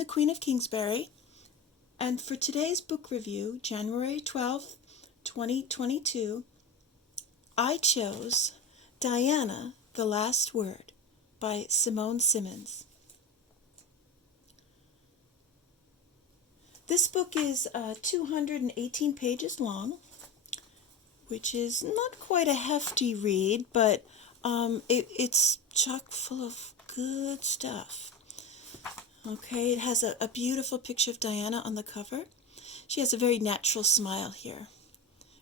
the Queen of Kingsbury, and for today's book review, January 12th, 2022, I chose Diana, the Last Word by Simone Simmons. This book is 218 pages long, which is not quite a hefty read, but it's chock full of good stuff. Okay, it has a beautiful picture of Diana on the cover. She has a very natural smile here,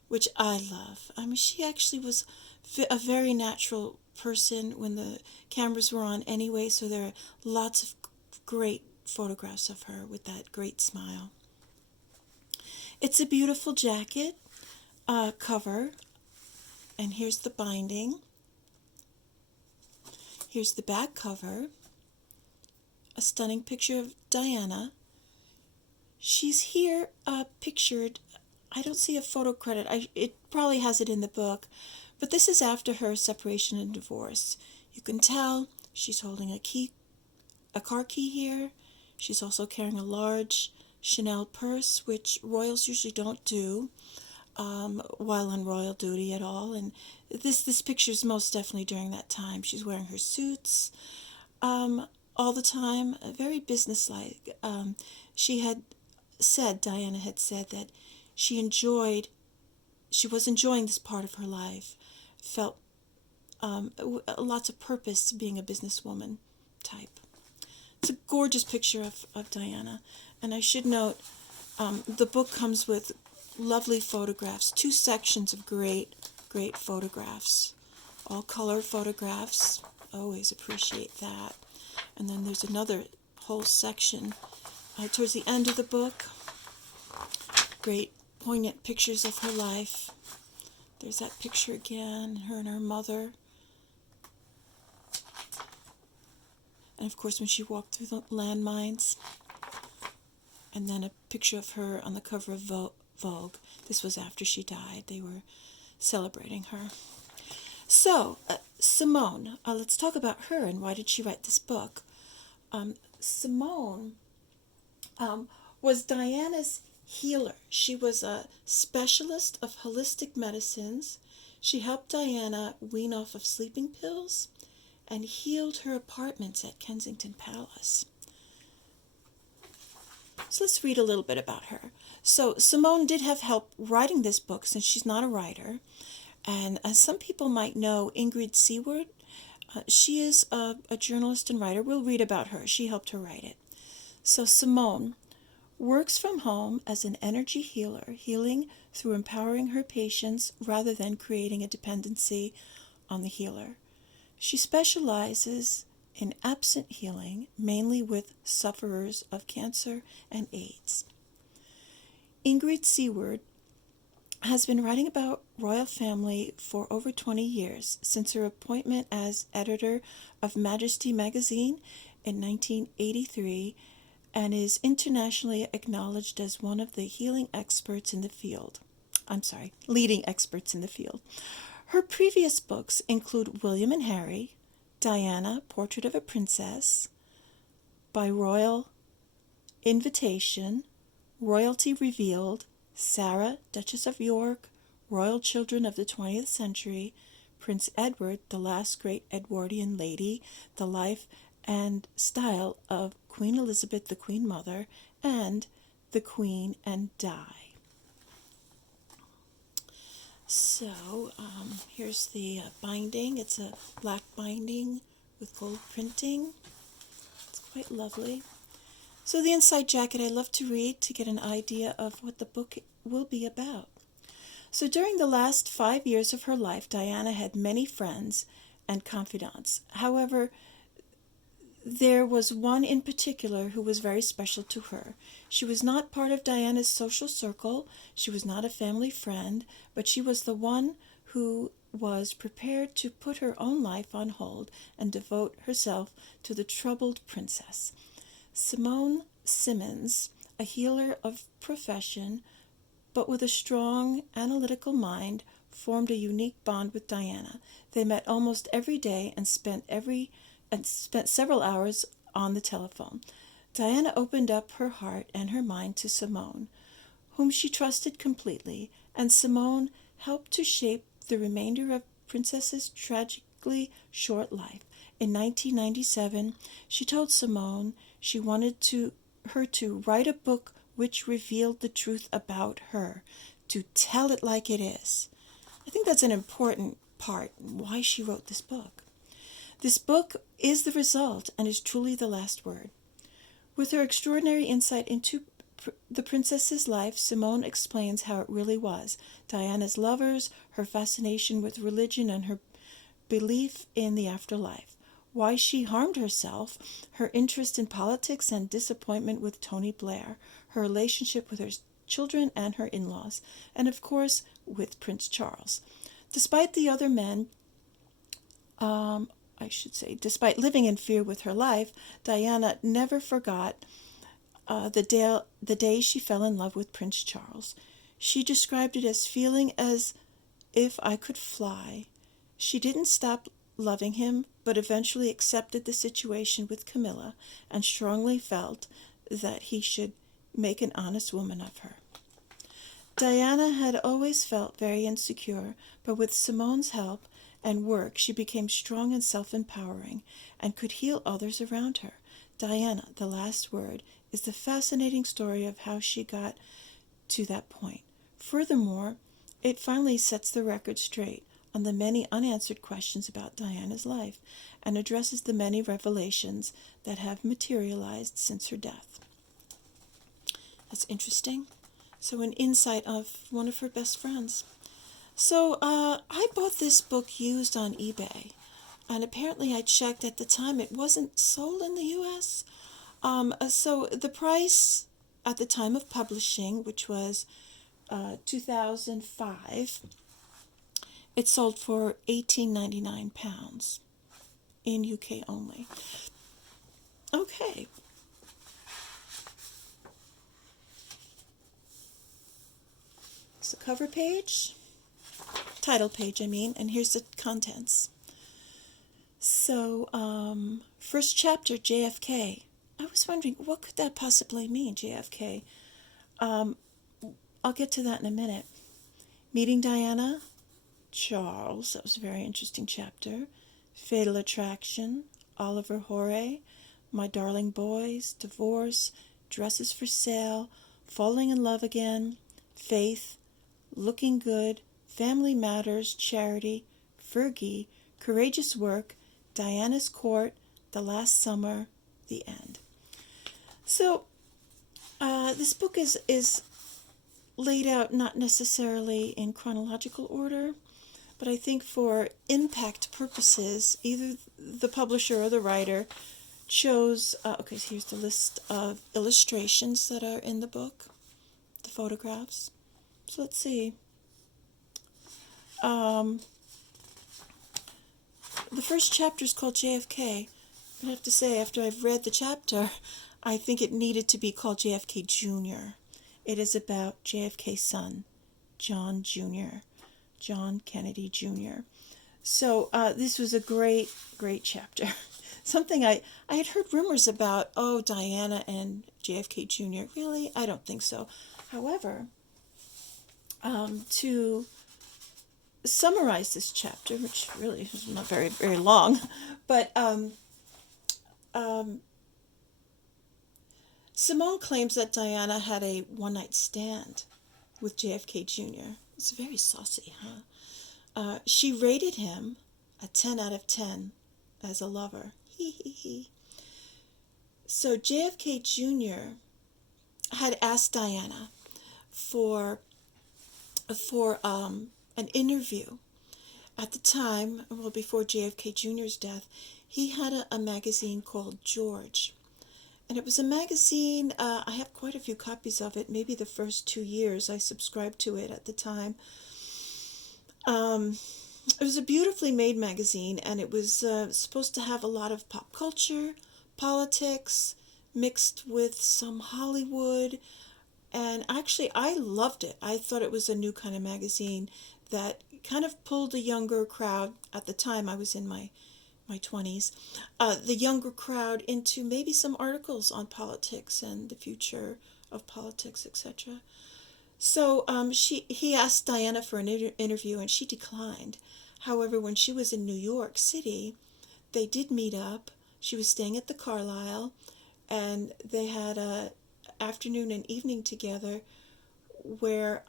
which I love. I mean, she actually was a very natural person when the cameras were on anyway, so there are lots of great photographs of her with that great smile. It's a beautiful jacket cover, and here's the binding. Here's the back cover. A stunning picture of Diana. She's here pictured. I don't see a photo credit. It probably has it in the book, but this is after her separation and divorce. You can tell she's holding a car key here. She's also carrying a large Chanel purse, which royals usually don't do while on royal duty at all. And this picture is most definitely during that time. She's wearing her suits all the time, very businesslike. Diana had said that she was enjoying this part of her life, felt lots of purpose being a businesswoman type. It's a gorgeous picture of Diana, and I should note the book comes with lovely photographs, 2 sections of great photographs, all color photographs. Always appreciate that. And then there's another whole section towards the end of the book. Great poignant pictures of her life. There's that picture again, her and her mother. And of course when she walked through the landmines. And then a picture of her on the cover of Vogue. This was after she died. They were celebrating her. So, Simone, let's talk about her and why did she write this book. Simone was Diana's healer. She was a specialist of holistic medicines. She helped Diana wean off of sleeping pills and healed her apartments at Kensington Palace. So let's read a little bit about her. So Simone did have help writing this book since she's not a writer. And as some people might know, Ingrid Seward, she is a journalist and writer. We'll read about her. She helped her write it. So Simone works from home as an energy healer, healing through empowering her patients rather than creating a dependency on the healer. She specializes in absent healing, mainly with sufferers of cancer and AIDS. Ingrid Seward has been writing about royal family for over 20 years, since her appointment as editor of Majesty magazine in 1983, and is internationally acknowledged as one of the leading experts in the field. Her previous books include William and Harry, Diana, Portrait of a Princess, By Royal Invitation, Royalty Revealed, Sarah, Duchess of York, Royal Children of the 20th Century, Prince Edward, the Last Great Edwardian Lady, The Life and Style of Queen Elizabeth, the Queen Mother, and The Queen and Di. So, here's the binding. It's a black binding with gold printing. It's quite lovely. So the inside jacket I love to read to get an idea of what the book will be about. So during the last 5 years of her life, Diana had many friends and confidants. However, there was one in particular who was very special to her. She was not part of Diana's social circle. She was not a family friend, but she was the one who was prepared to put her own life on hold and devote herself to the troubled princess. Simone Simmons, a healer of profession, but with a strong analytical mind, formed a unique bond with Diana. They met almost every day and spent several hours on the telephone. Diana opened up her heart and her mind to Simone, whom she trusted completely, and Simone helped to shape the remainder of Princess's tragically short life. In 1997, she told Simone she wanted her to write a book which revealed the truth about her, to tell it like it is. I think that's an important part, why she wrote this book. This book is the result and is truly the last word. With her extraordinary insight into the princess's life, Simone explains how it really was, Diana's lovers, her fascination with religion, and her belief in the afterlife, why she harmed herself, her interest in politics and disappointment with Tony Blair, her relationship with her children and her in-laws, and of course with Prince Charles. Despite the other men, despite living in fear with her life, Diana never forgot the day she fell in love with Prince Charles. She described it as feeling as if I could fly. She didn't stop loving him, but eventually accepted the situation with Camilla and strongly felt that he should make an honest woman of her. Diana had always felt very insecure, but with Simone's help and work, she became strong and self-empowering and could heal others around her. Diana, the last word, is the fascinating story of how she got to that point. Furthermore, it finally sets the record straight on the many unanswered questions about Diana's life and addresses the many revelations that have materialized since her death. That's interesting. So an insight of one of her best friends. So I bought this book used on eBay, and apparently I checked at the time it wasn't sold in the U.S. So the price at the time of publishing, which was 2005, it sold for £18.99 in UK only. Okay. It's the cover page, title page, and here's the contents. So, first chapter, JFK. I was wondering, what could that possibly mean, JFK? I'll get to that in a minute. Meeting Diana, Charles, that was a very interesting chapter. Fatal Attraction, Oliver Horay, My Darling Boys, Divorce, Dresses for Sale, Falling in Love Again, Faith, Looking Good, Family Matters, Charity, Fergie, Courageous Work, Diana's Court, The Last Summer, The End. So, this book is laid out not necessarily in chronological order, but I think for impact purposes, either the publisher or the writer chose, okay, so here's the list of illustrations that are in the book, the photographs. So let's see. The first chapter is called JFK. I have to say, after I've read the chapter, I think it needed to be called JFK Jr. It is about JFK's son, John Jr., John Kennedy Jr. So this was a great, great chapter. Something I had heard rumors about, Diana and JFK Jr. Really? I don't think so. However, to summarize this chapter, which really is not very, very long, but Simone claims that Diana had a one-night stand with JFK Jr. It's very saucy, huh? She rated him a 10 out of 10 as a lover. So JFK Jr. had asked Diana for an interview. At the time, well, before JFK Jr.'s death, he had a magazine called George. And it was a magazine, I have quite a few copies of it, maybe the first 2 years I subscribed to it at the time. It was a beautifully made magazine, and it was supposed to have a lot of pop culture, politics, mixed with some Hollywood. And actually, I loved it. I thought it was a new kind of magazine that kind of pulled a younger crowd. At the time, I was in my my 20s, the younger crowd into maybe some articles on politics and the future of politics, etc. So he asked Diana for an interview, and she declined. However, when she was in New York City, they did meet up. She was staying at the Carlisle, and they had a afternoon and evening together where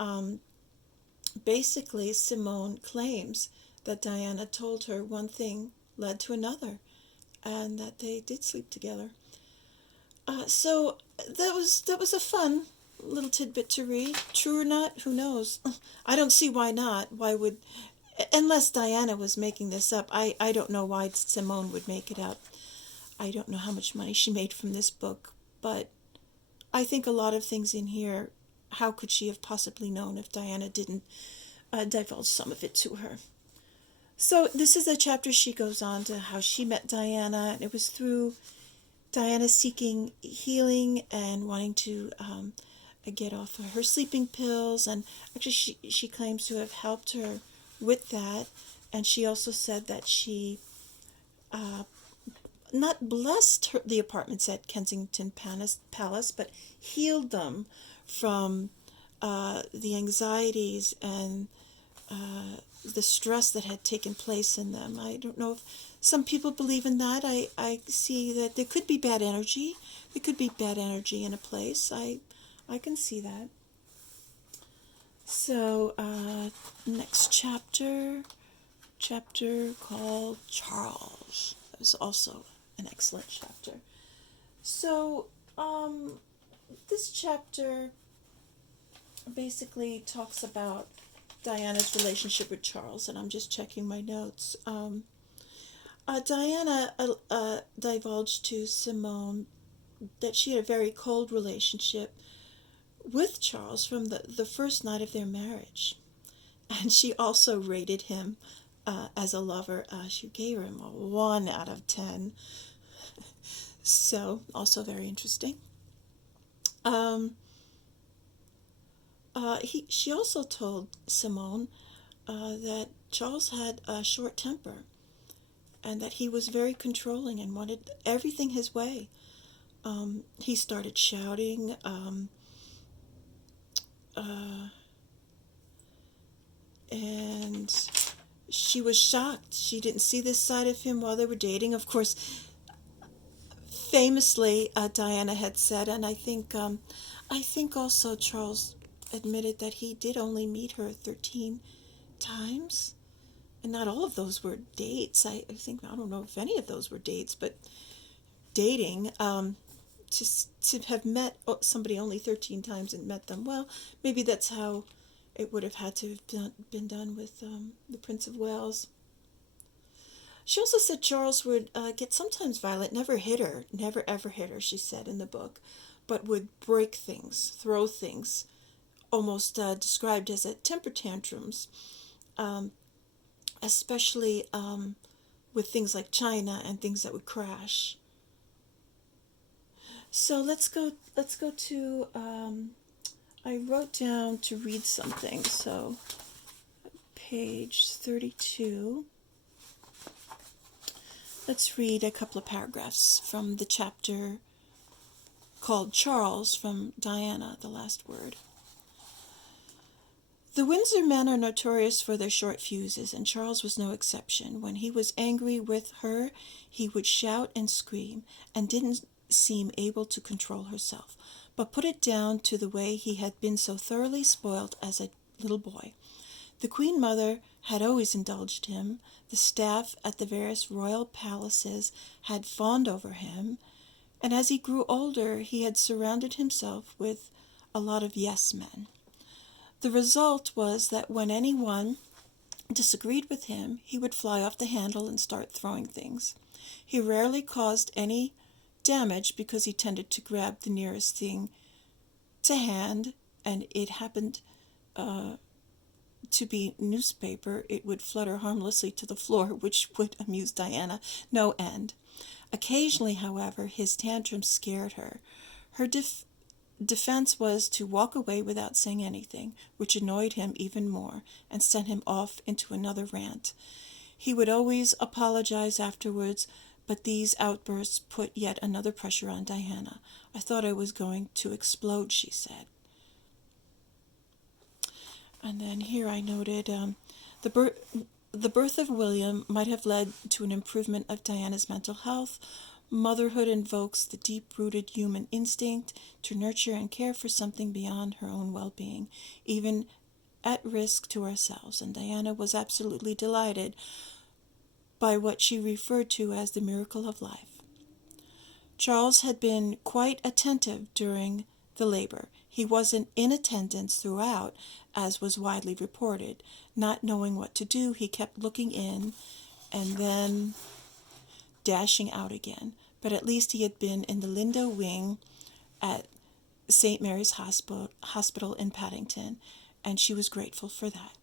basically Simone claims that Diana told her one thing led to another, and that they did sleep together. So that was a fun little tidbit to read. True or not, who knows? I don't see why not. Why would, unless Diana was making this up. I don't know why Simone would make it up. I don't know how much money she made from this book, but I think a lot of things in here, how could she have possibly known if Diana didn't divulge some of it to her? So this is a chapter she goes on to how she met Diana, and it was through Diana seeking healing and wanting to get off of her sleeping pills, and actually she claims to have helped her with that, and she also said that she not blessed the apartments at Kensington Palace, but healed them from the anxieties and the stress that had taken place in them. I don't know if some people believe in that. I see that there could be bad energy. There could be bad energy in a place. I can see that. So, next chapter called Charles. That was also an excellent chapter. So, this chapter basically talks about Diana's relationship with Charles, and I'm just checking my notes. Diana divulged to Simone that she had a very cold relationship with Charles from the first night of their marriage. And she also rated him as a lover. She gave him a 1 out of 10. So, also very interesting. She also told Simone that Charles had a short temper, and that he was very controlling and wanted everything his way. He started shouting. And she was shocked. She didn't see this side of him while they were dating. Of course, famously, Diana had said, and I think also Charles admitted that he did only meet her 13 times. And not all of those were dates. I don't know if any of those were dates, but dating, to have met somebody only 13 times and met them, well, maybe that's how it would have had to have been done with the Prince of Wales. She also said Charles would get sometimes violent, never ever hit her, she said in the book, but would break things, throw things, almost described as a temper tantrums, especially with things like China and things that would crash. So let's go to, I wrote down to read something, so page 32. Let's read a couple of paragraphs from the chapter called Charles from Diana, the last word. The Windsor men are notorious for their short fuses, and Charles was no exception. When he was angry with her, he would shout and scream, and didn't seem able to control herself, but put it down to the way he had been so thoroughly spoiled as a little boy. The Queen Mother had always indulged him. The staff at the various royal palaces had fawned over him, and as he grew older, he had surrounded himself with a lot of yes-men. The result was that when anyone disagreed with him, he would fly off the handle and start throwing things. He rarely caused any damage because he tended to grab the nearest thing to hand, and it happened to be newspaper. It would flutter harmlessly to the floor, which would amuse Diana no end. Occasionally, however, his tantrums scared her. Her defense was to walk away without saying anything, which annoyed him even more and sent him off into another rant. He would always apologize afterwards, but these outbursts put yet another pressure on Diana. I thought I was going to explode, she said. And then here I noted the birth of William might have led to an improvement of Diana's mental health. Motherhood invokes the deep-rooted human instinct to nurture and care for something beyond her own well-being, even at risk to ourselves. And Diana was absolutely delighted by what she referred to as the miracle of life. Charles had been quite attentive during the labor. He wasn't in attendance throughout, as was widely reported. Not knowing what to do, he kept looking in and then dashing out again. But at least he had been in the Lindo wing at St. Mary's Hospital in Paddington, and she was grateful for that.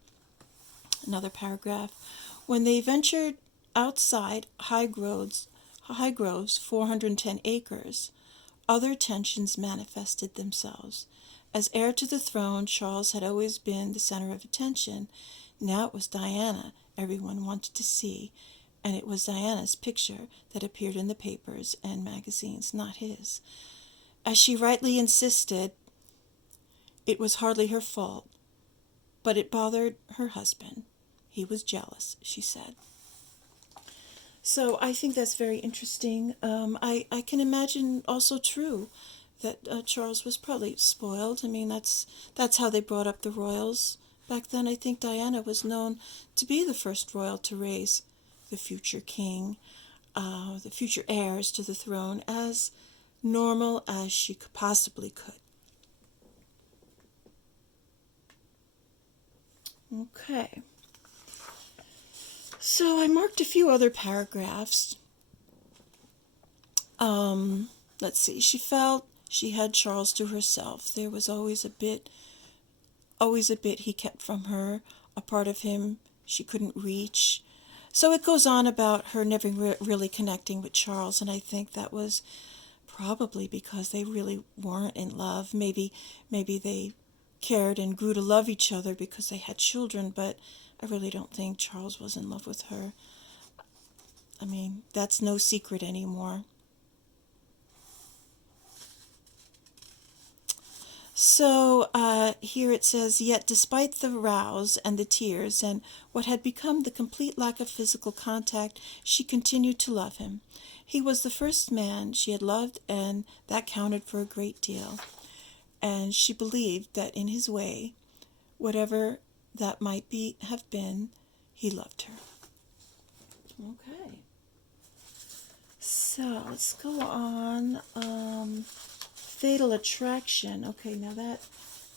Another paragraph. When they ventured outside Highgrove's 410 acres, other tensions manifested themselves. As heir to the throne, Charles had always been the center of attention. Now it was Diana everyone wanted to see, and it was Diana's picture that appeared in the papers and magazines, not his. As she rightly insisted, it was hardly her fault, but it bothered her husband. He was jealous, she said. So I think that's very interesting. I can imagine also true that Charles was probably spoiled. I mean, that's how they brought up the royals back then. I think Diana was known to be the first royal to raise the future king, the future heirs to the throne, as normal as she possibly could. Okay. So I marked a few other paragraphs. Let's see. She felt she had Charles to herself. There was always a bit he kept from her, a part of him she couldn't reach. So it goes on about her never really connecting with Charles, and I think that was probably because they really weren't in love. Maybe they cared and grew to love each other because they had children, but I really don't think Charles was in love with her. I mean, that's no secret anymore. So here it says, yet despite the rows and the tears and what had become the complete lack of physical contact, she continued to love him. He was the first man she had loved, and that counted for a great deal. And she believed that in his way, whatever that might have been, he loved her. Okay. So let's go on. Fatal Attraction. Okay, now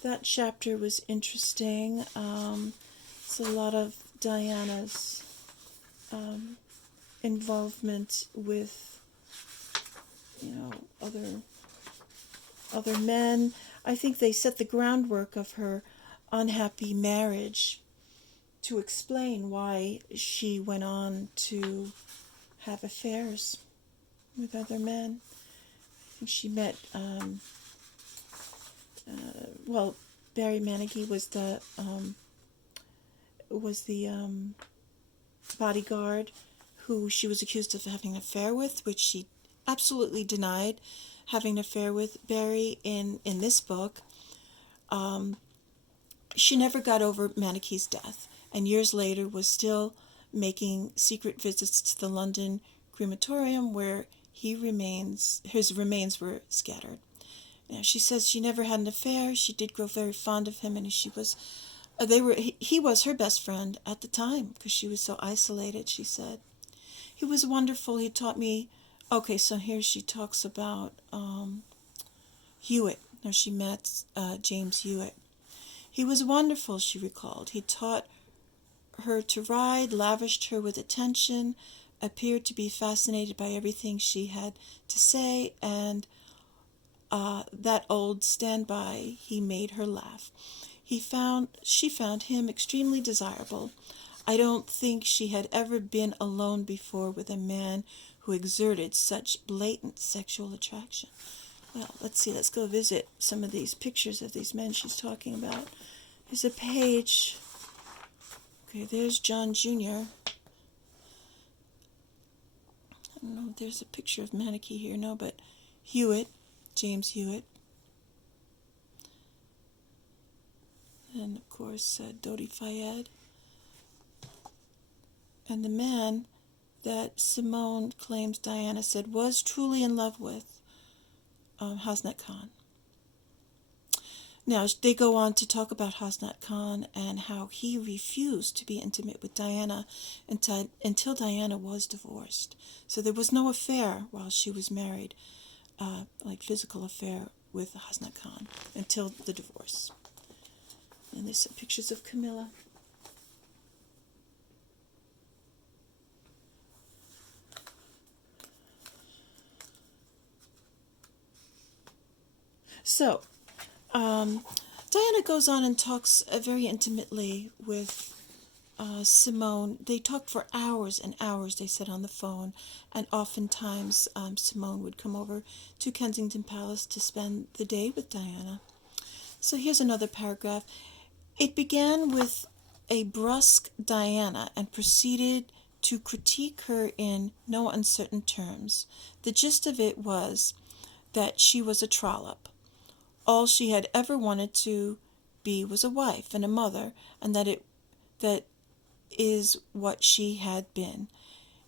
that chapter was interesting. It's a lot of Diana's involvement with, other men. I think they set the groundwork of her unhappy marriage to explain why she went on to have affairs with other men. I think she met, Barry Manigee was the bodyguard who she was accused of having an affair with, which she absolutely denied having an affair with. Barry in this book. She never got over Manigee's death, and years later was still making secret visits to the London crematorium where his remains were scattered. Now, she says she never had an affair. She did grow very fond of him, and he was her best friend at the time because she was so isolated, she said. He was wonderful. He taught me. Okay, so here she talks about Hewitt. Now, she met James Hewitt. He was wonderful, she recalled. He taught her to ride, lavished her with attention, appeared to be fascinated by everything she had to say, and that old standby, he made her laugh. She found him extremely desirable. I don't think she had ever been alone before with a man who exerted such blatant sexual attraction. Well, let's see, let's go visit some of these pictures of these men she's talking about. There's a page. Okay, there's John Jr. I don't know if there's a picture of Manakee here, no, but Hewitt, James Hewitt. And, of course, Dodi Fayed. And the man that Simone claims Diana said was truly in love with, Hasnat Khan. Now, they go on to talk about Hasnat Khan and how he refused to be intimate with Diana until Diana was divorced. So there was no affair while she was married, like physical affair with Hasnat Khan, until the divorce. And there's some pictures of Camilla. So, Diana goes on and talks very intimately with Simone. They talked for hours and hours, they said, on the phone, and oftentimes Simone would come over to Kensington Palace to spend the day with Diana. So here's another paragraph. It began with a brusque Diana and proceeded to critique her in no uncertain terms. The gist of it was that she was a trollop. All she had ever wanted to be was a wife and a mother, and that is what she had been.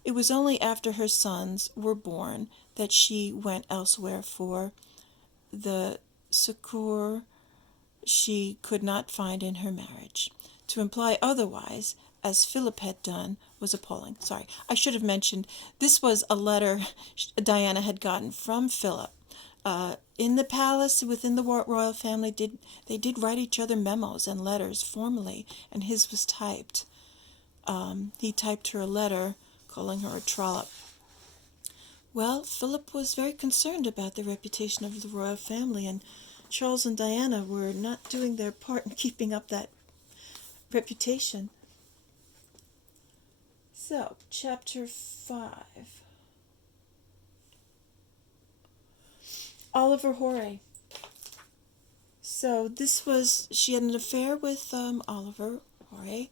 It was only after her sons were born that she went elsewhere for the succour she could not find in her marriage. To imply otherwise, as Philip had done, was appalling. Sorry, I should have mentioned, this was a letter Diana had gotten from Philip. In the palace, within the royal family, they did write each other memos and letters formally, and his was typed. He typed her a letter calling her a trollop. Well, Philip was very concerned about the reputation of the royal family, and Charles and Diana were not doing their part in keeping up that reputation. So, chapter 5. Oliver Horay. So she had an affair with Oliver Horay,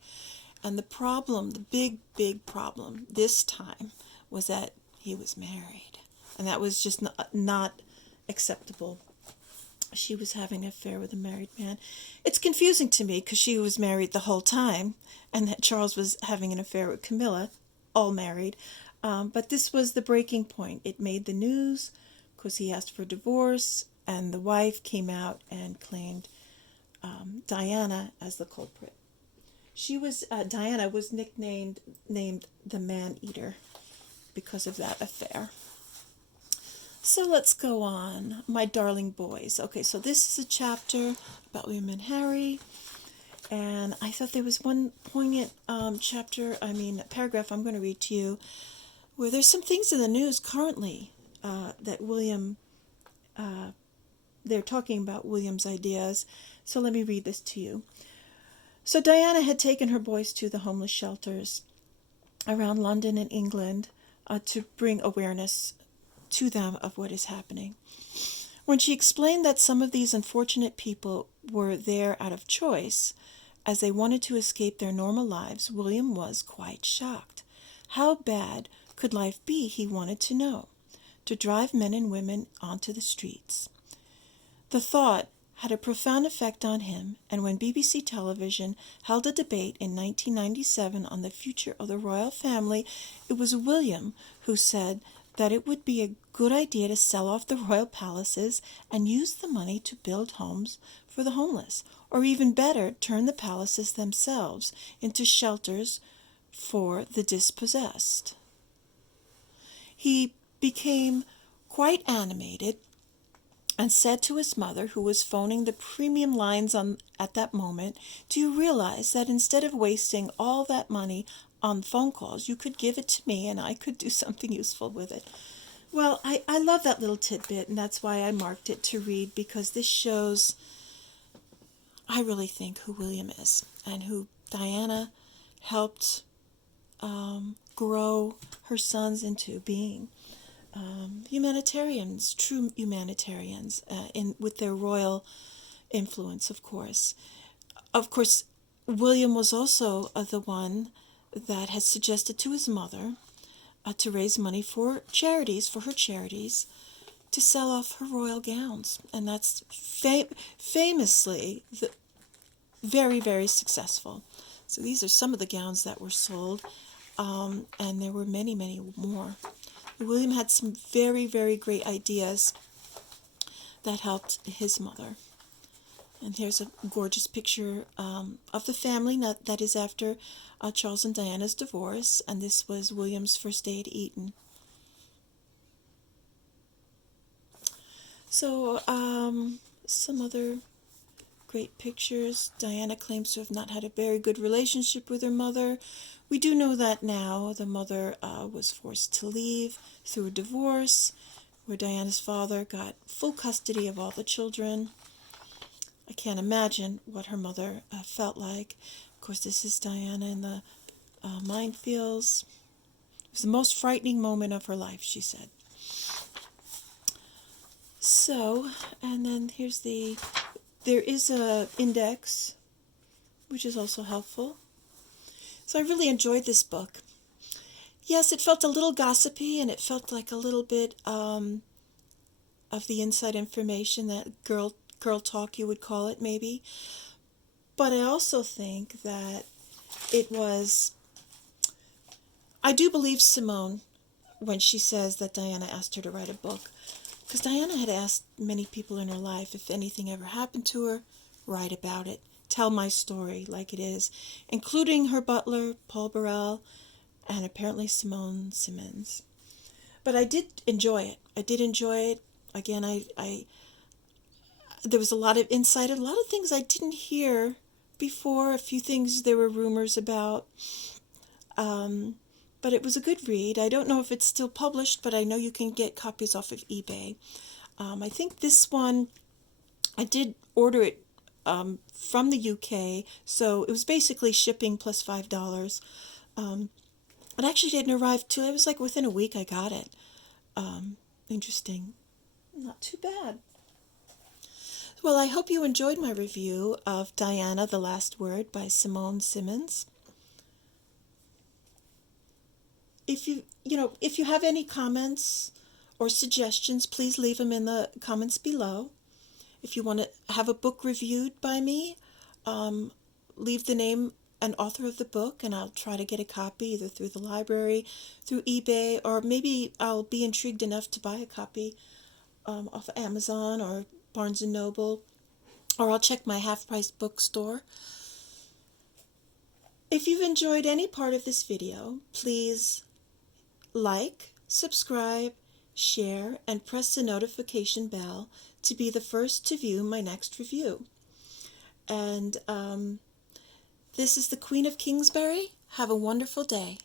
and the problem, the big problem this time was that he was married, and that was just not acceptable. She was having an affair with a married man. It's confusing to me because she was married the whole time, and that Charles was having an affair with Camilla, all married. But this was the breaking point. It made the news because he asked for divorce, and the wife came out and claimed Diana as the culprit. Diana was named the Man-Eater because of that affair. So let's go on. My darling boys. Okay, so this is a chapter about William and Harry, and I thought there was one poignant paragraph I'm going to read to you, where there's some things in the news currently that William, they're talking about William's ideas. So let me read this to you. So Diana had taken her boys to the homeless shelters around London and England to bring awareness to them of what is happening. When she explained that some of these unfortunate people were there out of choice, as they wanted to escape their normal lives, William was quite shocked. How bad could life be, he wanted to know, to drive men and women onto the streets? The thought had a profound effect on him, and when BBC television held a debate in 1997 on the future of the royal family, it was William who said that it would be a good idea to sell off the royal palaces and use the money to build homes for the homeless, or even better, turn the palaces themselves into shelters for the dispossessed. He became quite animated and said to his mother, who was phoning the premium lines at that moment, "Do you realize that instead of wasting all that money on phone calls, you could give it to me and I could do something useful with it?" Well, I love that little tidbit, and that's why I marked it to read, because this shows, I really think, who William is and who Diana helped grow her sons into being. Humanitarians, true humanitarians, with their royal influence, of course. Of course, William was also the one that had suggested to his mother to raise money for charities, for her charities, to sell off her royal gowns. And that's famously very, very successful. So these are some of the gowns that were sold, and there were many, many more. William had some very, very great ideas that helped his mother. And here's a gorgeous picture of the family that is after Charles and Diana's divorce, and this was William's first day at Eton. So, some other great pictures. Diana claims to have not had a very good relationship with her mother. We do know that now. The mother was forced to leave through a divorce, where Diana's father got full custody of all the children. I can't imagine what her mother felt like. Of course, this is Diana in the minefields. It was the most frightening moment of her life, she said. So, and then there is a index, which is also helpful. So I really enjoyed this book. Yes, it felt a little gossipy, and it felt like a little bit of the inside information, that girl talk, you would call it, maybe. But I also think that I do believe Simone when she says that Diana asked her to write a book. Because Diana had asked many people in her life, if anything ever happened to her, write about it. Tell my story like it is, including her butler, Paul Burrell, and apparently Simone Simmons. But I did enjoy it. Again, there was a lot of insight, a lot of things I didn't hear before, a few things there were rumors about. But it was a good read. I don't know if it's still published, but I know you can get copies off of eBay. I think this one, I did order it from the UK, so it was basically shipping plus $5. It actually didn't arrive till, it was like within a week I got it. Interesting. Not too bad. Well, I hope you enjoyed my review of Diana, the Last Word by Simone Simmons. If you have any comments or suggestions, please leave them in the comments below. If you want to have a book reviewed by me, leave the name and author of the book, and I'll try to get a copy either through the library, through eBay, or maybe I'll be intrigued enough to buy a copy off of Amazon or Barnes & Noble, or I'll check my half-price bookstore. If you've enjoyed any part of this video, please like, subscribe, share, and press the notification bell to be the first to view my next review. And this is the Queen of Kingsbury. Have a wonderful day.